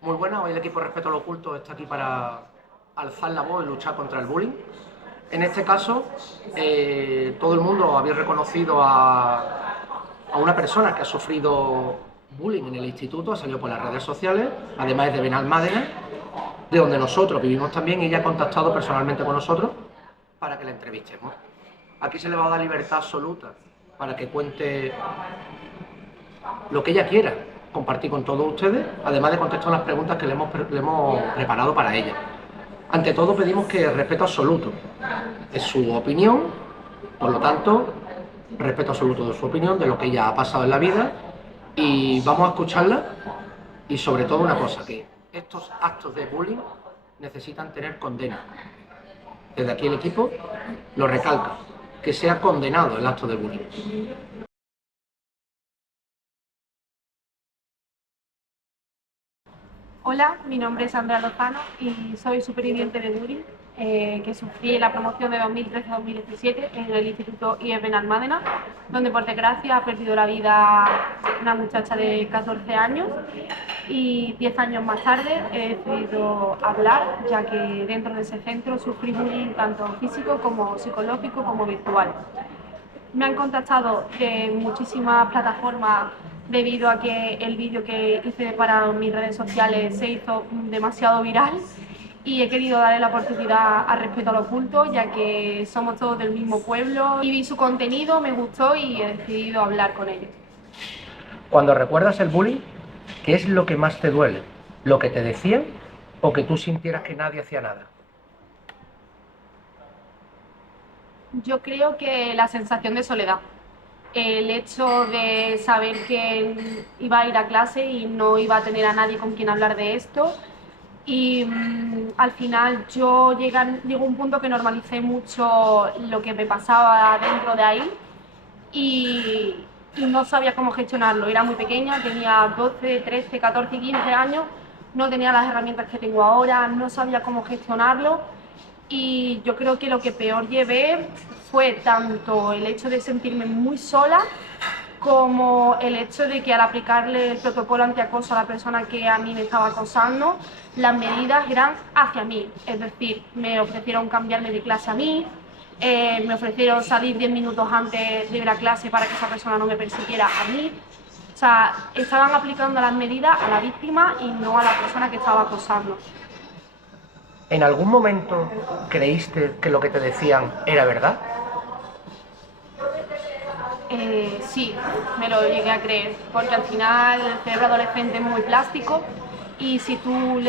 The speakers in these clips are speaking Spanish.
Muy buena, hoy el equipo Respeto a lo Oculto está aquí para alzar la voz y luchar contra el bullying. En este caso, todo el mundo había reconocido a una persona que ha sufrido bullying en el instituto, ha salido por las redes sociales, además de Benalmádena, de donde nosotros vivimos también, y ella ha contactado personalmente con nosotros para que la entrevistemos. Aquí se le va a dar libertad absoluta para que cuente lo que ella quiera compartir con todos ustedes, además de contestar las preguntas que le hemos preparado para ella. Ante todo pedimos que respeto absoluto. Es su opinión, por lo tanto, respeto absoluto de su opinión, de lo que ella ha pasado en la vida, y vamos a escucharla, y sobre todo una cosa, que estos actos de bullying necesitan tener condena. Desde aquí el equipo lo recalca, que sea condenado el acto de bullying. Hola, mi nombre es Andrea Lozano y soy superviviente de bullying que sufrí en la promoción de 2013-2017 en el Instituto IES Benalmádena, donde por desgracia ha perdido la vida una muchacha de 14 años y 10 años más tarde he decidido hablar, ya que dentro de ese centro sufrí bullying tanto físico como psicológico como virtual. Me han contactado de muchísimas plataformas debido a que el vídeo que hice para mis redes sociales se hizo demasiado viral y he querido darle la oportunidad a Respeto al Oculto, ya que somos todos del mismo pueblo y vi su contenido, me gustó y he decidido hablar con ellos. Cuando recuerdas el bullying, ¿qué es lo que más te duele? ¿Lo que te decían o que tú sintieras que nadie hacía nada? Yo creo que la sensación de soledad, el hecho de saber que iba a ir a clase y no iba a tener a nadie con quien hablar de esto. Y al final llegó un punto que normalicé mucho lo que me pasaba dentro de ahí y, y no sabía cómo gestionarlo. Era muy pequeña, tenía 12, 13, 14, 15 años, no tenía las herramientas que tengo ahora, no sabía cómo gestionarlo y yo creo que lo que peor llevé fue tanto el hecho de sentirme muy sola como el hecho de que al aplicarle el protocolo antiacoso a la persona que a mí me estaba acosando, las medidas eran hacia mí, es decir, me ofrecieron cambiarme de clase a mí, me ofrecieron salir 10 minutos antes de la clase para que esa persona no me persiguiera a mí. O sea, estaban aplicando las medidas a la víctima y no a la persona que estaba acosando. ¿En algún momento creíste que lo que te decían era verdad? Sí, me lo llegué a creer, porque al final el cerebro adolescente es muy plástico y si tú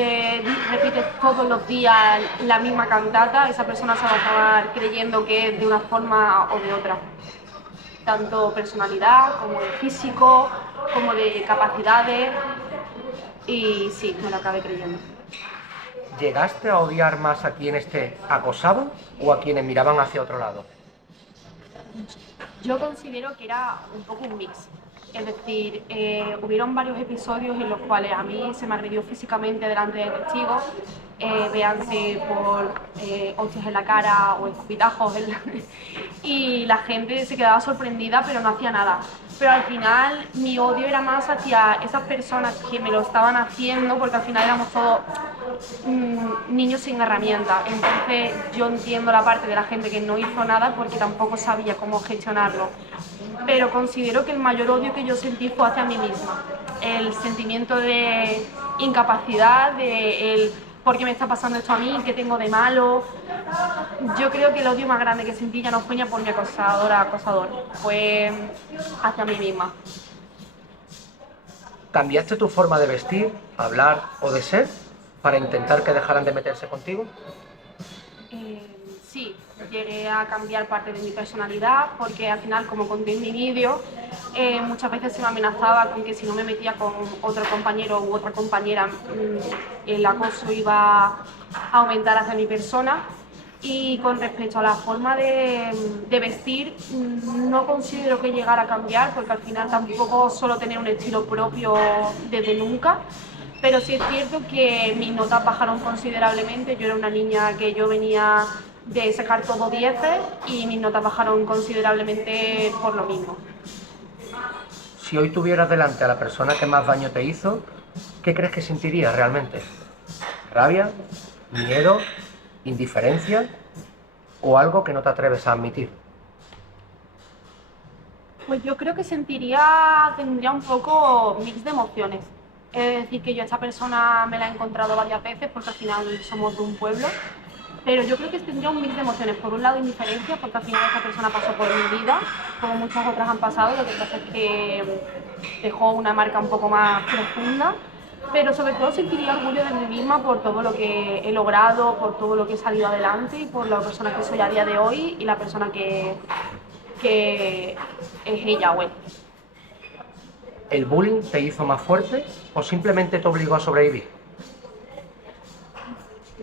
repites todos los días la misma cantata, esa persona se va a acabar creyendo que es de una forma o de otra, tanto personalidad como de físico, como de capacidades, y sí, me lo acabé creyendo. ¿Llegaste a odiar más a quienes te acosaban o a quienes miraban hacia otro lado? Yo considero que era un poco un mix. Es decir, hubieron varios episodios en los cuales a mí se me agredió físicamente delante de testigos, véanse por hostias en la cara o escupitajos, y la gente se quedaba sorprendida pero no hacía nada. Pero al final mi odio era más hacia esas personas que me lo estaban haciendo, porque al final éramos todos niños sin herramientas. Entonces yo entiendo la parte de la gente que no hizo nada porque tampoco sabía cómo gestionarlo. Pero considero que el mayor odio que yo sentí fue hacia mí misma. El sentimiento de incapacidad, de el por qué me está pasando esto a mí, qué tengo de malo. Yo creo que el odio más grande que sentí ya no fue ni por mi acosadora, acosador, fue hacia mí misma. ¿Cambiaste tu forma de vestir, hablar o de ser para intentar que dejaran de meterse contigo? Sí, llegué a cambiar parte de mi personalidad porque al final, como conté en mi vídeo, muchas veces se me amenazaba con que si no me metía con otro compañero u otra compañera, el acoso iba a aumentar hacia mi persona. Y con respecto a la forma de vestir, no considero que llegara a cambiar porque al final tampoco suelo tener un estilo propio desde nunca. Pero sí es cierto que mis notas bajaron considerablemente. Yo era una niña que yo venía de sacar todo 10 y mis notas bajaron considerablemente por lo mismo. Si hoy tuvieras delante a la persona que más daño te hizo, ¿qué crees que sentirías realmente? ¿Rabia? ¿Miedo? ¿Indiferencia? ¿O algo que no te atreves a admitir? Pues yo creo que tendría un poco mix de emociones. Es decir, que yo a esta persona me la he encontrado varias veces porque al final somos de un pueblo, pero yo creo que tendría un mix de emociones. Por un lado, indiferencia, porque al final esta persona pasó por mi vida, como muchas otras han pasado, lo que pasa es que dejó una marca un poco más profunda, pero sobre todo sentiría orgullo de mí misma por todo lo que he logrado, por todo lo que he salido adelante y por la persona que soy a día de hoy y la persona que es ella o él. ¿El bullying te hizo más fuerte o simplemente te obligó a sobrevivir?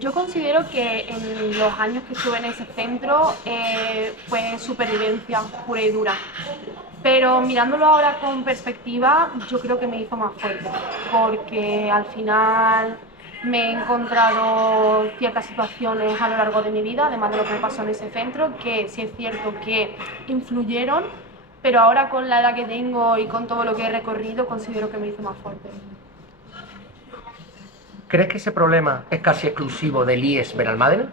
Yo considero que en los años que estuve en ese centro fue supervivencia pura y dura. Pero mirándolo ahora con perspectiva, yo creo que me hizo más fuerte, porque al final me he encontrado ciertas situaciones a lo largo de mi vida, además de lo que me pasó en ese centro, que sí es cierto que influyeron, pero ahora con la edad que tengo y con todo lo que he recorrido, considero que me hizo más fuerte. ¿Crees que ese problema es casi exclusivo del IES Benalmádena?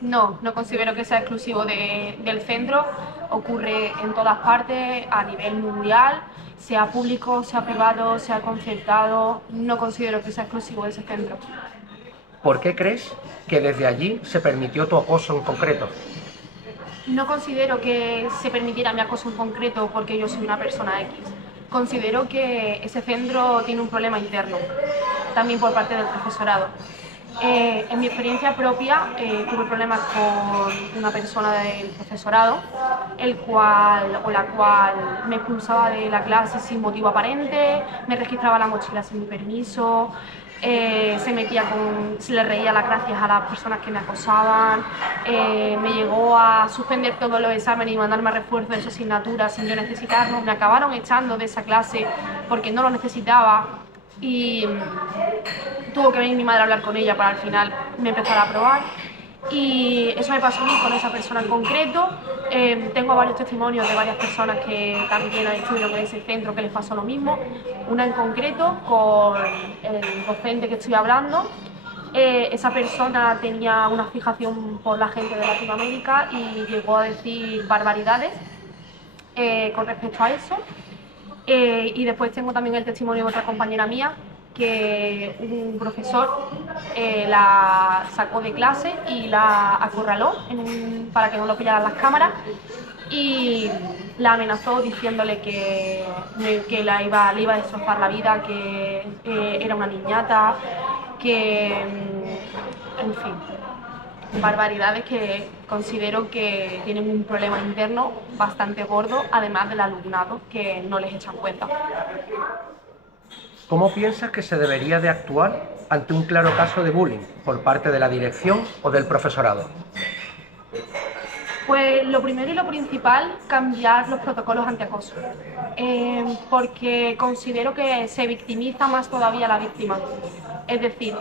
No, no considero que sea exclusivo del centro, ocurre en todas partes, a nivel mundial, sea público, sea privado, sea concertado, no considero que sea exclusivo de ese centro. ¿Por qué crees que desde allí se permitió tu acoso en concreto? No considero que se permitiera mi acoso en concreto porque yo soy una persona X. Considero que ese centro tiene un problema interno, también por parte del profesorado. En mi experiencia propia tuve problemas con una persona del profesorado, el cual o la cual me expulsaba de la clase sin motivo aparente, me registraba la mochila sin mi permiso, se le reía las gracias a las personas que me acosaban, me llegó a suspender todos los exámenes y mandarme a refuerzo de su asignatura sin yo necesitarlo, me acabaron echando de esa clase porque no lo necesitaba y tuvo que venir mi madre a hablar con ella para al final me empezar a aprobar. Y eso me pasó a mí con esa persona en concreto. Tengo varios testimonios de varias personas que también han estudiado en ese centro que les pasó lo mismo. Una en concreto con el docente que estoy hablando. Esa persona tenía una fijación por la gente de Latinoamérica y llegó a decir barbaridades con respecto a eso. Y después tengo también el testimonio de otra compañera mía que un profesor la sacó de clase y la acorraló para que no lo pillaran las cámaras y la amenazó diciéndole que le iba a destrozar la vida, que era una niñata, en fin, barbaridades que considero que tienen un problema interno bastante gordo, además del alumnado, que no les echan cuenta. ¿Cómo piensas que se debería de actuar ante un claro caso de bullying por parte de la dirección o del profesorado? Pues lo primero y lo principal, cambiar los protocolos antiacoso, porque considero que se victimiza más todavía la víctima. Es decir,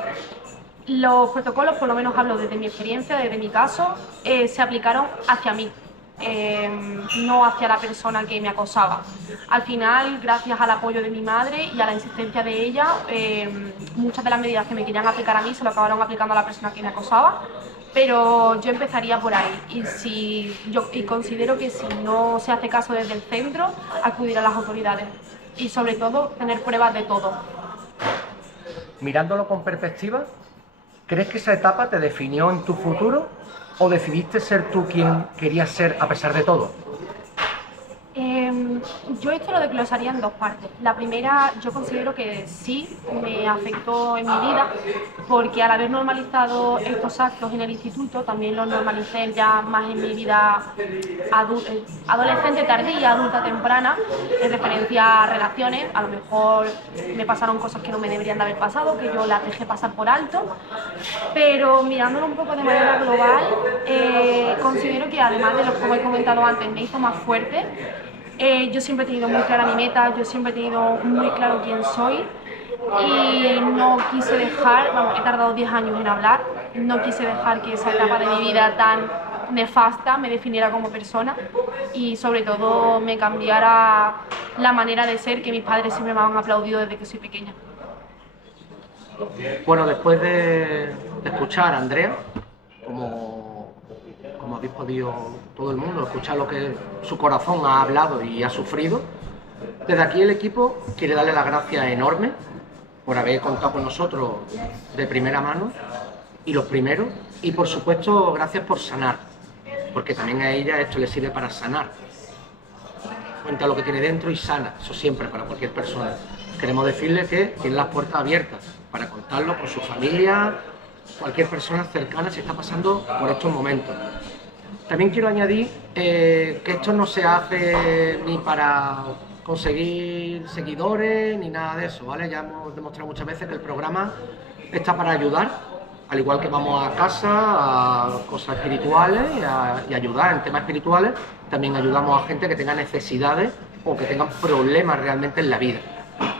los protocolos, por lo menos hablo desde mi experiencia, desde mi caso, se aplicaron hacia mí, no hacia la persona que me acosaba. Al final, gracias al apoyo de mi madre y a la insistencia de ella, muchas de las medidas que me querían aplicar a mí se lo acabaron aplicando a la persona que me acosaba, pero yo empezaría por ahí y considero que si no se hace caso desde el centro, acudir a las autoridades y sobre todo tener pruebas de todo. Mirándolo con perspectiva, ¿crees que esa etapa te definió en tu futuro o decidiste ser tú quien querías ser a pesar de todo? Yo esto lo desglosaría en dos partes. La primera, yo considero que sí me afectó en mi vida, porque al haber normalizado estos actos en el instituto, también los normalicé ya más en mi vida adolescente tardía, adulta temprana, en referencia a relaciones. A lo mejor me pasaron cosas que no me deberían de haber pasado, que yo las dejé pasar por alto, pero mirándolo un poco de manera global, considero que además de lo que he comentado antes, me hizo más fuerte. Yo siempre he tenido muy clara mi meta, yo siempre he tenido muy claro quién soy y no quise dejar, vamos, he tardado 10 años en hablar, no quise dejar que esa etapa de mi vida tan nefasta me definiera como persona y sobre todo me cambiara la manera de ser que mis padres siempre me han aplaudido desde que soy pequeña. Bueno, después de escuchar a Andrea, como habéis podido todo el mundo escuchar lo que su corazón ha hablado y ha sufrido, desde aquí el equipo quiere darle las gracias enormes por haber contado con nosotros de primera mano y los primeros, y por supuesto gracias por sanar, porque también a ella esto le sirve para sanar. Cuenta lo que tiene dentro y sana, eso siempre para cualquier persona. Queremos decirle que tiene las puertas abiertas para contarlo con su familia, cualquier persona cercana si está pasando por estos momentos. También quiero añadir que esto no se hace ni para conseguir seguidores ni nada de eso, ¿vale? Ya hemos demostrado muchas veces que el programa está para ayudar, al igual que vamos a casa, a cosas espirituales y ayudar en temas espirituales, también ayudamos a gente que tenga necesidades o que tengan problemas realmente en la vida.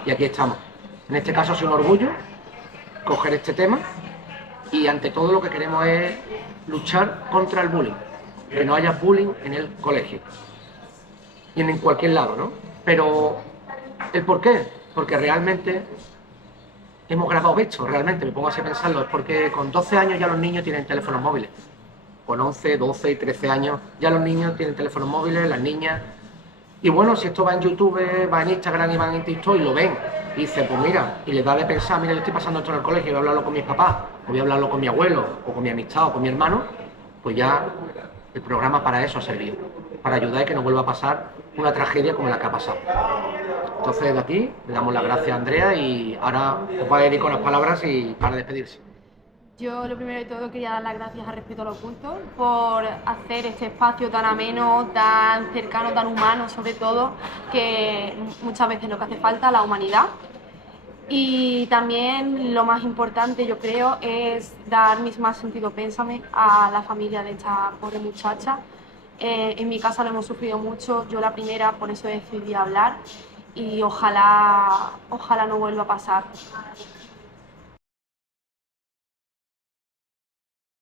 Y aquí estamos. En este caso ha sido un orgullo coger este tema y ante todo lo que queremos es luchar contra el bullying, que no haya bullying en el colegio y en cualquier lado, ¿no? Pero ¿el por qué? Porque realmente hemos grabado esto, realmente, me pongo así a pensarlo, es porque con 12 años ya los niños tienen teléfonos móviles. Con 11, 12 y 13 años ya los niños tienen teléfonos móviles, las niñas. Y bueno, si esto va en YouTube, va en Instagram y va en TikTok y lo ven, y dice, pues mira, y les da de pensar, mira, yo estoy pasando esto en el colegio, voy a hablarlo con mis papás, o voy a hablarlo con mi abuelo, o con mi amistad, o con mi hermano, pues ya el programa para eso ha servido, para ayudar a que no vuelva a pasar una tragedia como la que ha pasado. Entonces, de aquí le damos las gracias a Andrea y ahora os va a dedicar unas palabras y para despedirse. Yo lo primero de todo quería dar las gracias a Respeto al Oculto por hacer este espacio tan ameno, tan cercano, tan humano sobre todo, que muchas veces lo que hace falta, la humanidad. Y también lo más importante yo creo es dar mis más sentidos pésame a la familia de esta pobre muchacha. En mi casa lo hemos sufrido mucho, yo la primera, por eso decidí hablar y ojalá no vuelva a pasar.